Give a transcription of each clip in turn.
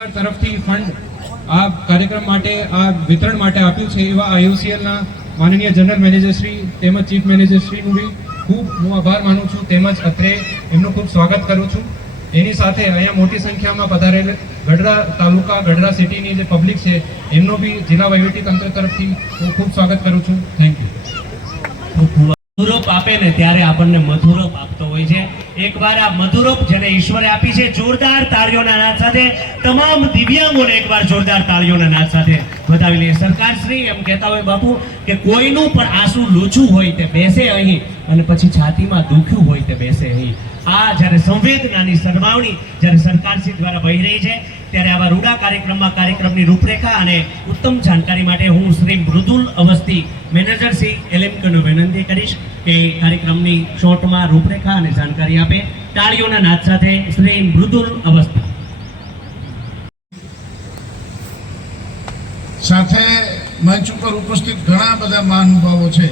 તરફથી ફંડ આ કાર્યક્રમ માટે આ વિતરણ માટે આપ્યું છે એવા આઈઓસીએલના માનનીય જનરલ મેનેજર શ્રી તેમજ ચીફ મેનેજર શ્રીનું બી ખૂબ હું આભાર માનું છું, તેમજ અત્રે એમનું ખૂબ સ્વાગત કરું છું. એની સાથે અહીંયા મોટી સંખ્યામાં પધારેલ ગઢડા તાલુકા ગઢડા સિટીની જે પબ્લિક છે એમનો બી જિલ્લા વહીવટી તંત્ર તરફથી હું ખૂબ સ્વાગત કરું છું. Thank you. મધુરોપ આપે ને ત્યારે આપણને મધુરોપ આપતો હોય છે. એકવાર આ મધુરોપ જેને ઈશ્વરે આપી છે, જોરદાર તાળીઓના નાદ સાથે તમામ દિવ્યાંગોને એકવાર જોરદાર તાળીઓના નાદ સાથે વધાવી લઈએ. સરકાર શ્રી એમ કહેતા હોય બાપુ કે કોઈનું પણ આંસુ લૂછું હોય તે બેસે અહીં અને પછી છાતીમાં દુખ્યું હોય તે બેસે અહીં. આ જ્યારે સંવેદનાની સરવાવણી જ્યારે સરકારશ્રી દ્વારા વહી રહી છે ત્યારે આવા રૂડા કાર્યક્રમની રૂપરેખા અને ઉત્તમ જાણકારી માટે હું શ્રી મૃદુલ અવસ્થી મેનેજર શ્રી એલએમકેને વિનંતી કરીશ કે કાર્યક્રમની શોર્ટમાં રૂપરેખા અને જાણકારી આપે. તાળીઓના નાદ સાથે શ્રી મૃદુલ અવસ્થી. સાથે મંચ ઉપર ઉપસ્થિત ઘણા બધા મહાનુભાવો છે.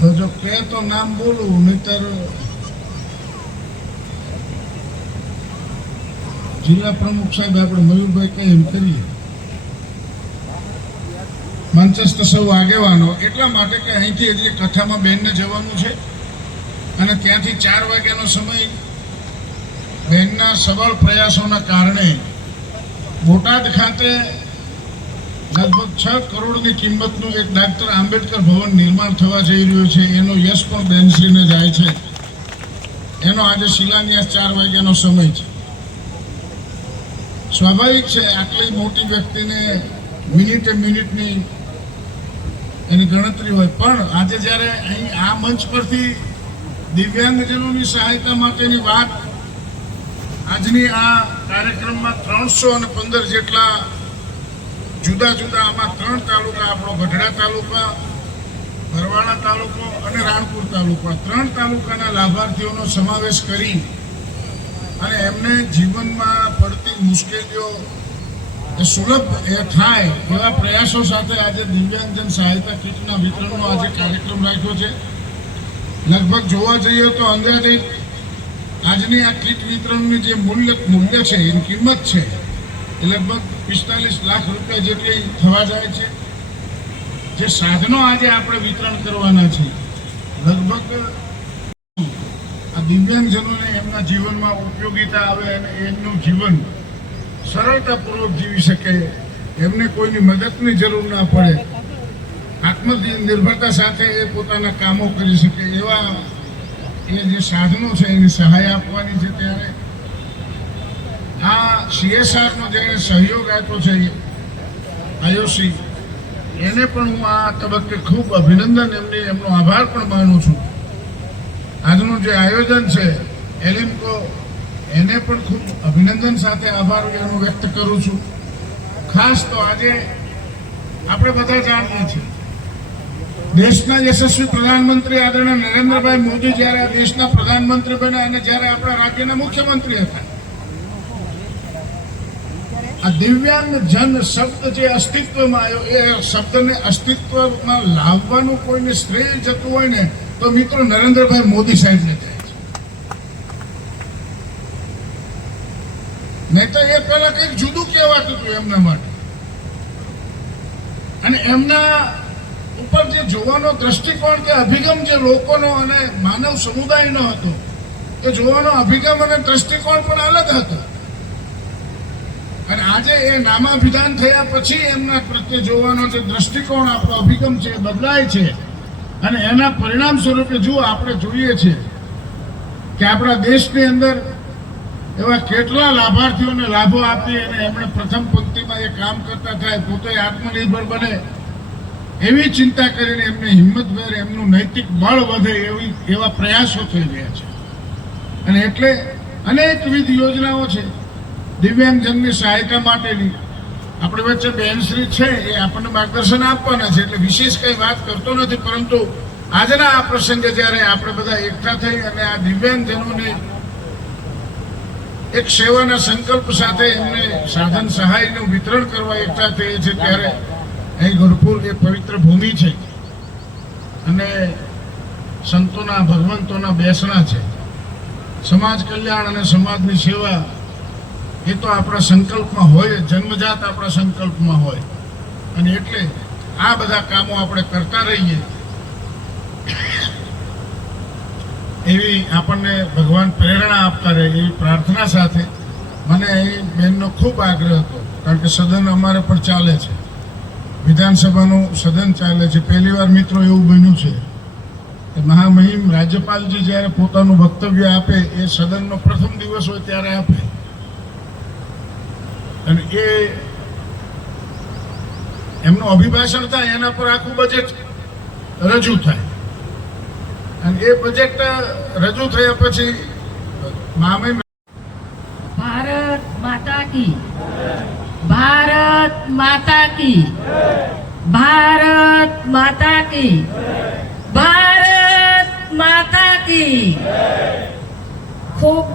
તો જો કે તો નામ બોલું, નહીતર જિલ્લા પ્રમુખ સાહેબ આપણે મયુરભાઈ કઈ એમ કરીએ. મંચસ્થ સૌ આગેવાનો એટલા માટે કે અહીંથી હજી કથામાં બેનને જવાનું છે અને ત્યાંથી 4 વાગ્યાનો સમય બેનના સબળ પ્રયાસોના કારણે બોટાદ ખાતે લગભગ 6 કરોડની કિંમતનું એક ડોક્ટર આંબેડકર ભવન નિર્માણ થવા જઈ રહ્યું છે. એનો યશ પણ બેનશ્રીને જાય છે. એનો આજે શિલાન્યાસ 4 વાગ્યાનો સમય છે. સ્વાભાવિક છે આટલી મોટી વ્યક્તિને મિનિટની એની ગણતરી હોય, પણ આજે જ્યારે અહીં આ મંચ પરથી દિવ્યાંગજનોની સહાયતા માટેની વાત આજની આ કાર્યક્રમમાં 315 જેટલા જુદા આમાં 3 તાલુકા, આપણો ગઢડા તાલુકા, બરવાળા તાલુકો અને રાણપુર તાલુકા, 3 તાલુકાના લાભાર્થીઓનો સમાવેશ કરી અને એમને જીવનમાં પડતી મુશ્કેલીઓ સુલભ થાય એવા પ્રયાસો સાથે આજે દિવ્યાંગજન સહાયતા કીટના વિતરણનો આજે કાર્યક્રમ રાખ્યો છે. લગભગ જોવા જઈએ તો અંદાજે આજની આ કીટ વિતરણની જે મૂલ્ય છે, એની કિંમત છે એ લગભગ 45 લાખ રૂપિયા જેટલી થવા જાય છે. જે સાધનો આજે આપણે વિતરણ કરવાના છે લગભગ આ દિવ્યાંગજનોને એમના જીવનમાં ઉપયોગીતા આવે અને એમનું જીવન સરળતાપૂર્વક જીવી શકે, એમને કોઈની મદદની જરૂર ના પડે, આત્મનિર્ભરતા સાથે એ પોતાના કામો કરી શકે એવા એ જે સાધનો છે એની સહાય આપવાની છે. ત્યારે આ CSRનો જેણે સહયોગ આપ્યો છે આઈઓસી, એને પણ હું આ તબક્કે ખૂબ અભિનંદન એમનો આભાર પણ માનું છું. આજનું જે આયોજન છે એલિમ્કો, એને પણ ખૂબ અભિનંદન સાથે આભાર વ્યક્ત કરું છું. ખાસ તો આજે આપણે બધા જાણીએ છીએ દેશના યશસ્વી પ્રધાનમંત્રી આદરણીય નરેન્દ્રભાઈ મોદી જ્યારે આ દેશના પ્રધાનમંત્રી બન્યા અને જ્યારે આપણા રાજ્યના મુખ્યમંત્રી હતા, આ દિવ્યાંગ જન શબ્દ જે અસ્તિત્વમાં આવ્યો એ શબ્દને અસ્તિત્વમાં લાવવાનું કોઈને શ્રેય જતું હોય ને તો મિત્રો નરેન્દ્રભાઈ મોદી સાહેબને જાય છે. નહીં તો એ પહેલા કંઈક જુદું કહેવાતું હતું એમના માટે. અને એમના ઉપર જે જોવાનો દ્રષ્ટિકોણ કે અભિગમ જે લોકોનો અને માનવ સમુદાયનો હતો, એ જોવાનો અભિગમ અને દ્રષ્ટિકોણ પણ અલગ હતો. અને આજે એ નામાભિધાન થયા પછી એમના પ્રત્યે જોવાનો જે દ્રષ્ટિકોણ, આપણો અભિગમ છે એ બદલાય છે. અને એના પરિણામ સ્વરૂપે જુઓ આપણે જોઈએ છીએ કે આપણા દેશની અંદર એવા કેટલા લાભાર્થીઓને લાભો આપી અને એમણે પ્રથમ પંક્તિમાં એ કામ કરતા થાય, પોતે આત્મનિર્ભર બને એવી ચિંતા કરીને એમને હિંમતભેર એમનું નૈતિક બળ વધે એવા પ્રયાસો થઈ રહ્યા છે. અને એટલે અનેકવિધ યોજનાઓ છે દિવ્યાંગજનની સહાયતા માટેની. આપણી વચ્ચે બેનશ્રી છે એ આપણને માર્ગદર્શન આપવાના છે, એટલે વિશેષ કંઈ વાત કરતો નથી. પરંતુ આજના આ પ્રસંગે જ્યારે આપણે બધા એકઠા થઈ અને આ દિવ્યાંગજનોને એક સેવાના સંકલ્પ સાથે એમને સાધન સહાયનું વિતરણ કરવા એકઠા થઈએ છીએ, ત્યારે અહીં ગઢપુર એ પવિત્ર ભૂમિ છે અને સંતોના ભગવંતોના બેસણા છે. સમાજ કલ્યાણ અને સમાજની સેવા એ તો આપણા સંકલ્પમાં હોય, જન્મજાત આપણા સંકલ્પમાં હોય. અને એટલે આ બધા કામો આપણે કરતા રહીએ એવી આપણને ભગવાન પ્રેરણા આપતા રહે એવી પ્રાર્થના સાથે મને અહીં બેનનો ખૂબ આગ્રહ હતો, કારણ કે સદન અમારે પણ ચાલે છે, વિધાનસભાનું સદન ચાલે છે. પહેલીવાર મિત્રો એવું બન્યું છે કે મહામહિમ રાજ્યપાલજી જ્યારે પોતાનું વક્તવ્ય આપે એ સદનનો પ્રથમ દિવસ હોય ત્યારે આપે, અને એ એમનું અભિભાષણ થાય એના પર આખું બજેટ રજૂ થાય. અને એ બજેટ રજૂ થયા પછી મહામહિમ भारत माता की, भारत माता की, भारत माता की, भारत माता की. ખૂબ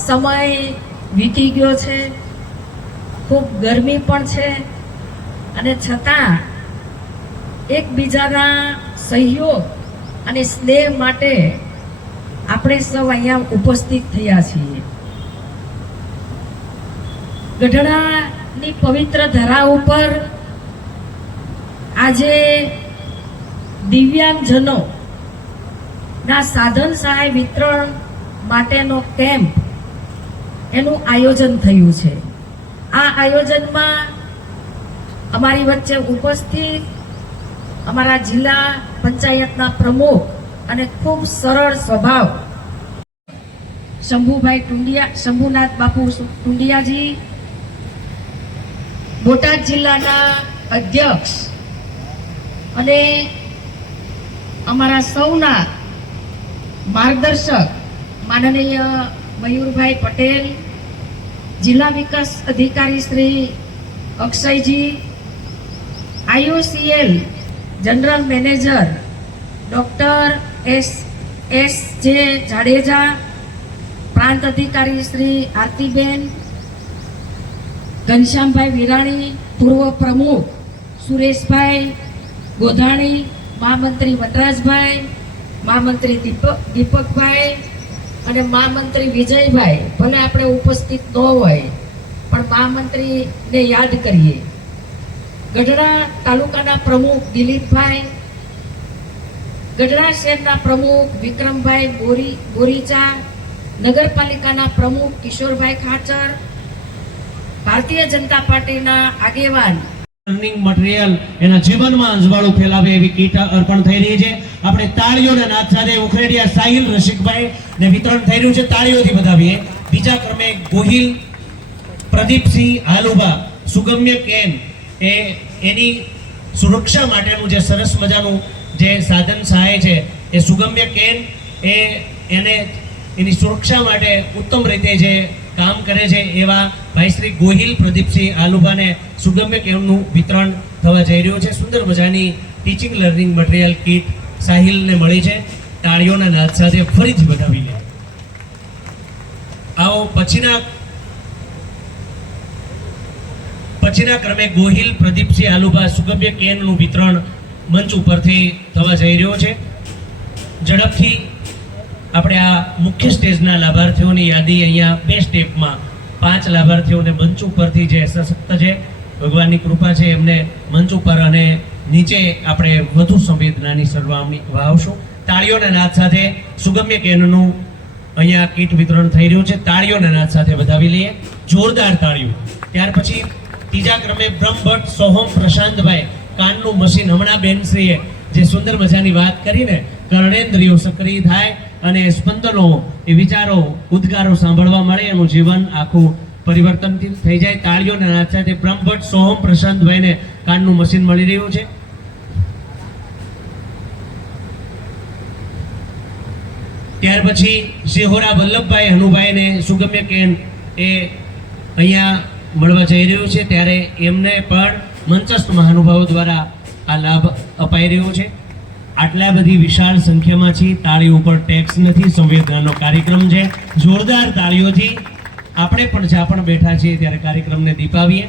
સમય વીતી ગયો છે, ખૂબ ગરમી પણ છે, અને છતાં એકબીજાના સહયોગ અને સ્નેહ માટે આપણે સૌ અહીંયા ઉપસ્થિત થયા છીએ. ગઢડાની પવિત્ર ધરા ઉપર આજે દિવ્યાંગજનો ના સાધન સહાય વિતરણ માટેનો કેમ્પ એનું આયોજન થયું છે. આ આયોજનમાં અમારી વચ્ચે ઉપસ્થિત અમારા જિલ્લા પંચાયતના પ્રમુખ અને ખૂબ સરળ સ્વભાવ શંભુભાઈ ટુંડિયા, શંભુનાથ બાપુ ટુંડિયાજી, બોટાદ જિલ્લાના અધ્યક્ષ અને અમારા સૌના માર્ગદર્શક માનનીય મયુરભાઈ પટેલ, જિલ્લા વિકાસ અધિકારી શ્રી અક્ષયજી, IOCL general manager doctor S J Jadeja, પ્રાંત અધિકારી શ્રી આરતીબેન, ઘનશ્યામભાઈ વિરાણી, પૂર્વ પ્રમુખ સુરેશભાઈ ગોધાણી, મહામંત્રી વનરાજભાઈ, મહામંત્રી દીપકભાઈ અને મહામંત્રી વિજયભાઈ. ભલે આપણે ઉપસ્થિત ન હોય પણ મહામંત્રીને યાદ કરીએ. ગઢડા તાલુકાના પ્રમુખ દિલીપભાઈ, ગઢડા શહેરના પ્રમુખ વિક્રમભાઈ બોરીચા, નગરપાલિકાના પ્રમુખ કિશોરભાઈ ખાચર, ભારતીય જનતા પાર્ટીના આગેવાન લર્નિંગ મટીરિયલ એના જીવનમાં અંજવાળું ફેલાવે એવી કીટ અર્પણ થઈ રહી છે. આપણે તાળીઓના નાદ સાથે ઉખરેડિયા સાહિલ રસિકભાઈ ને વિતરણ થઈ રહ્યું છે, તાળીઓથી વધાવીએ. બીજા ક્રમે ગોહિલ પ્રદીપસિંહ આલુબા સુગમ્ય કેન એની સુરક્ષા માટેનું જે સરસ મજાનું જે સાધન સહાય છે એ સુગમ્ય કેન એને એની સુરક્ષા માટે ઉત્તમ રીતે જે કામ કરે છે એવા ભાઈ શ્રી ગોહિલ પ્રદીપસિંહ આલુબાને સુગમ્ય કેનનું વિતરણ થવા જઈ રહ્યું છે. સુંદર મજાની ટીચિંગ લર્નિંગ મટીરિયલ કીટ સાહિલને મળી છે. તાળીઓના નાદ સાથે ફરીથી વધાવી લે. આવો પછીના ક્રમે ગોહિલ પ્રદીપસિંહ આલુબા સુગમ્ય કેનનું વિતરણ મંચ ઉપરથી થવા જઈ રહ્યો છે. ઝડપથી આપણે આ મુખ્ય સ્ટેજના લાભાર્થીઓની યાદી અહીંયા 2 સ્ટેપમાં 5 લાભાર્થીઓને મંચ ઉપરથી જે સશક્ત છે, ભગવાનની કૃપા છે, એમને મંચ ઉપર અને નીચે આપણે વધુ સંવેદનાની સરવામણી વાવશું. તાળીઓના નાદ સાથે સુગમ્ય કેનનું અહીંયા કીટ વિતરણ થઈ રહ્યું છે. તાળીઓના નાદ સાથે વધાવી લઈએ, જોરદાર તાળીઓ. ત્યાર પછી ત્રીજા ક્રમે બ્રહ્મભટ્ટ સોહમ પ્રશાંતભાઈ કાનનું મશીન. હમણાં બેનશ્રીએ જે સુંદર મજાની વાત કરીને કર્ણેન્દ્રિયો સક્રિય થાય અને સ્પંદનો એ વિચારો ઉદ્ગારો સાંભળવા મળે, એનું જીવન આખું પરિવર્તન થઈ જાય. તાળીઓના નાદ સાથે બ્રહ્મભટ્ટ સોહમ પ્રશાંતભાઈને કાનનું મશીન મળી રહ્યું છે. ત્યાર પછી શિહોરા વલ્લભભાઈ હનુભાઈને સુગમ્ય કેન એ અહીંયા મળવા જઈ રહ્યું છે, ત્યારે એમને પણ મંચસ્થ મહાનુભાવો દ્વારા આ લાભ અપાઈ રહ્યો છે. આટલા બધી વિશાળ સંખ્યામાં છે, તાળી ઉપર ટેક્સ નથી, સંવેદનાનો કાર્યક્રમ છે. જોરદાર તાળીઓથી આપણે પણ જ્યાં પણ બેઠા છીએ ત્યારે કાર્યક્રમને દીપાવીએ.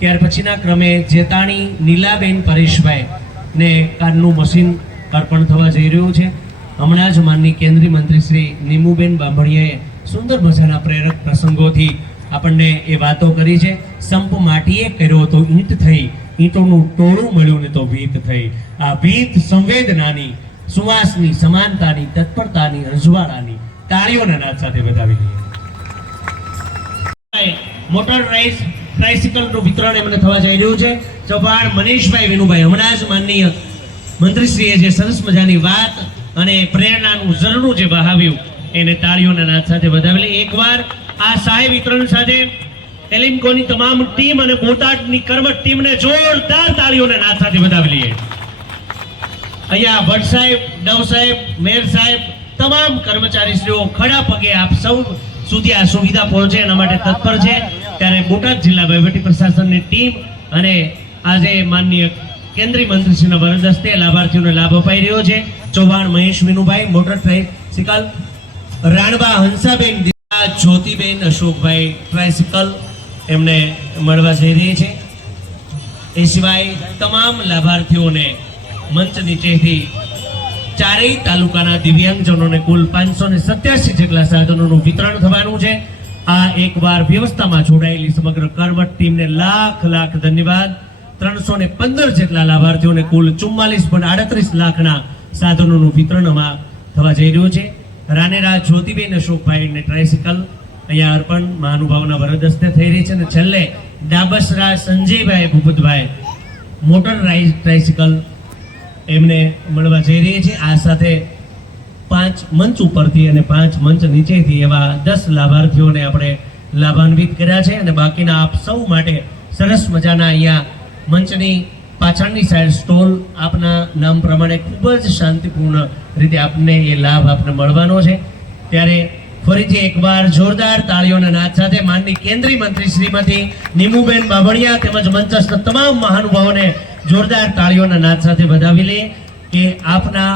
ત્યાર પછીના ક્રમે જેતાણી નીલાબેન પરેશભાઈ ને કાનનું મશીન અર્પણ થવા જઈ રહ્યું છે. હમણાં જ માનની કેન્દ્રીય મંત્રી શ્રી નીમુબેન બાંભણિયાએ સુંદર મજાના પ્રેરક પ્રસંગોથી આપણને એ વાતો કરી છે. સંપ માટીએ કર્યો તો ઈંટ થઈ, ઈંટોનું ટોળું મળ્યું ને તો ભીત થઈ. આ ભીત સંવેદનાની, સુવાસની, સમાનતાની, તત્પરતાની, અંજવાળાની તાળીઓના નાદ સાથે વધાવી લઈએ. મોટરાઇઝ ટ્રાઇસિકલનું વિતરણ એમને થવા જઈ રહ્યું છે. ચૌહાણ મનીષભાઈ વિનુભાઈ, હમણાં જ માનનીય મંત્રીશ્રીએ જે સરસ મજાની વાત અને પ્રેરણાનું ઝરણું જે વહાવ્યું એને તાળીઓના નાદ સાથે વધાવી લઈએ. એકવાર આ સહાય વિતરણ સાથે એલિમ્કોની તમામ ટીમ અને બોટાદની કર્મઠ ટીમને જોરદાર તાળીઓના નાદ સાથે વધાવી લઈએ. અહીંયા ભટ્ટ સાહેબ, ડવ સાહેબ, મેયર સાહેબ, તમામ કર્મચારીશ્રીઓ ખડા પગે આપ સૌ સુધી આ સુવિધા પહોંચે એના માટે તત્પર છે. ત્યારે બોટાદ જિલ્લા વહીવટી પ્રશાસનની ટીમ અને આજે માનનીય કેન્દ્રીય મંત્રીશ્રીના વરદ હસ્તે લાભાર્થીઓને લાભ અપાઈ રહ્યો છે. ચૌહાણ મહેશ વિનુભાઈ, મોટર ટ્રાઇસિકલ, રાણબા હંસાબેન, જ્યોતિબેન અશોકભાઈ ટ્રાઇસિકલ એમને મળવા જઈ રહી છે. એ સિવાય તમામ લાભાર્થીઓને મંચ નીચેથી ચારેય તાલુકાના દિવ્યાંગજનોને કુલ 587 જેટલા સાધનોનું વિતરણ થવાનું છે. આ એકવાર વ્યવસ્થામાં જોડાયેલી સમગ્ર કર્મઠ ટીમને લાખ લાખ ધન્યવાદ. 315 જેટલા લાભાર્થીઓને કુલ 44.38 લાખના સાધનોનું વિતરણ આમાં થવા જઈ રહ્યું છે. રાનેરા જ્યોતિબેન અશોકભાઈને ટ્રાઇસિકલ અહીંયા અર્પણ મહાનુભાવના વરદ હસ્તે થઈ રહી છે. અને છેલ્લે ડાબસરા સંજયભાઈ ભૂપતભાઈ મોટર ટ્રાઇસિકલ એમને મળવા જઈ રહી છે. આ સાથે 5 મંચ ઉપરથી અને 5 મંચ નીચેથી એવા 10 લાભાર્થીઓને આપણે લાભાન્વિત કર્યા છે. અને બાકીના આપ સૌ માટે સરસ મજાના અહીંયા મંચની પાછળની સાઈડ સ્ટોલ આપના નામ પ્રમાણે ખૂબ જ શાંતિપૂર્ણ રીતે આપને એ લાભ આપને મળવાનો છે. ત્યારે ફરીથી એકવાર જોરદાર તાળીઓના નાદ સાથે માનની કેન્દ્રીય મંત્રી શ્રીમતી નીમુબેન બાબણિયા તેમજ મંચસ્થ તમામ મહાનુભાવોને જોરદાર તાળીઓના નાદ સાથે વધાવી લઈએ કે આપના